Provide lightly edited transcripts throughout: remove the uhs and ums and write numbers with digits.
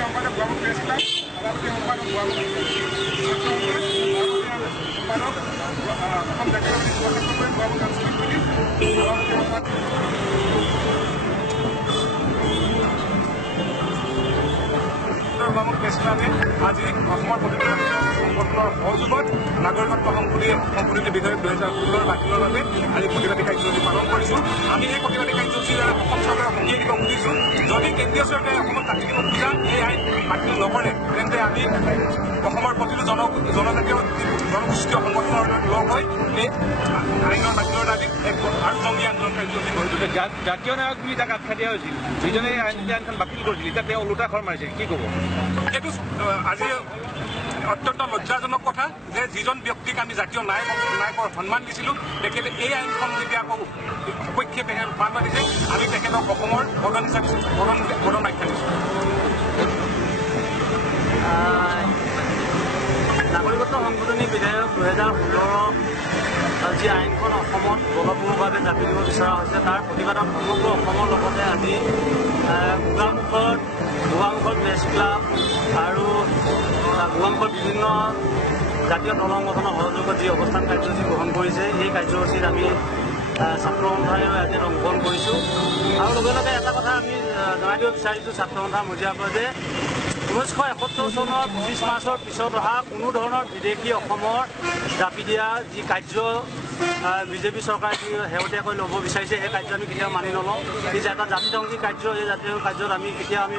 সম্পাদক গোৱামুখ press club, সভাপতি সম্পাদক গোৱামুখ সম্পাদক অসম জাতীয়তাবাদী যুৱ ছাত্ৰ পৰিষদ গোৱামুখ আঞ্চলিক সমিতি, সভাপতি সম্পাদক গোৱামুখ প্ৰেছ ক্লাবে আজি অসমৰ প্ৰতিনিধি সংগঠনৰ সহযোগত নাগৰিকত্ব সংশোধনী বিধেয়ক 2016 বাতিলৰ বাবে আজি প্ৰতিবাদী কাৰ্যসূচী পালন কৰিছোঁ। আমি এই প্ৰতিবাদী কাৰ্যসূচীৰ দ্বাৰা অসম চৰকাৰক সকীয়াই দিব খুজিছোঁ, যদি কেন্দ্ৰীয় চৰকাৰে অসমত কাটি দিব খোজা এই আইন বাতিল নকৰে তেন্তে আমি অসমৰ প্ৰতিটো জনজাতীয় জনগোষ্ঠীয় সংগঠনৰ লগ হৈ এই আইনৰ বাতিলৰ দাবীত এক আৰু জংগী আন্দোলন কাৰ্যসূচী গঢ়ি তুলিছে। জাতীয় নায়ক বুলি তাক আখ্যা দিয়া হৈছিল, যিজনে এই আইনখন বাতিল কৰিছিল, এতিয়া তেওঁ ওলোটা খৰ মাৰিছে, কি ক'ব? এইটো আজি অত্যন্ত লজ্জাজনক কথা যে যিজন ব্যক্তিক আমি জাতীয় নায়কৰ সন্মান দিছিলোঁ, তেখেতে এই আইনখন যেতিয়া আকৌ সপক্ষে তেখেতক মান মাতিছে, আমি তেখেতক অসমৰ বদন হিচাপে বদন আখ্যা দিছোঁ। নাগৰিকত্ব সংশোধনী বিধেয়ক 2016 যি আইনখন অসমত বলপূৰ্ণভাৱে জাপি দিব বিচৰা হৈছে, তাৰ প্ৰতিবাদত সমগ্ৰ অসমৰ লগতে আজি গোৱামুখত প্ৰেছ ক্লাব আৰু গোৱামুখত বিভিন্ন জাতীয় দল সংগঠনৰ সহযোগত যি অৱস্থান কাৰ্যসূচী গ্ৰহণ কৰিছে, এই কাৰ্যসূচীত আমি ছাত্ৰ সন্থাইও আজি অংশগ্ৰহণ কৰিছোঁ। আৰু লগে লগে এটা কথা আমি জনাই দিব বিচাৰিছোঁ ছাত্ৰ সন্থাৰ মজিয়াৰ যে 1971 চনৰ 25 মাৰ্চৰ পিছত অহা কোনো ধৰণৰ বিদেশী অসমৰ জাপি দিয়া যি কাৰ্য বিজেপি চৰকাৰে যি শেহতীয়াকৈ ল'ব বিচাৰিছে, সেই কাৰ্য আমি কেতিয়াও মানি নলওঁ। এই এটা জাতিজংগী কাৰ্য, এই জাতীয় কাৰ্যত আমি কেতিয়াও আমি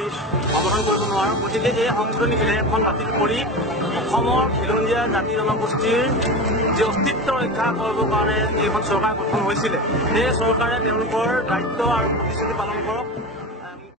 সমৰ্থন কৰিব নোৱাৰোঁ। গতিকে এই সংশোধনী বিধেয়কখন বাতিল কৰি অসমৰ খিলঞ্জীয়া জাতি জনগোষ্ঠীৰ যি অস্তিত্ব ৰক্ষা কৰিবৰ কাৰণে এইখন চৰকাৰ গঠন হৈছিলে, সেই চৰকাৰে তেওঁলোকৰ দায়িত্ব আৰু প্ৰতিশ্ৰুতি পালন কৰক।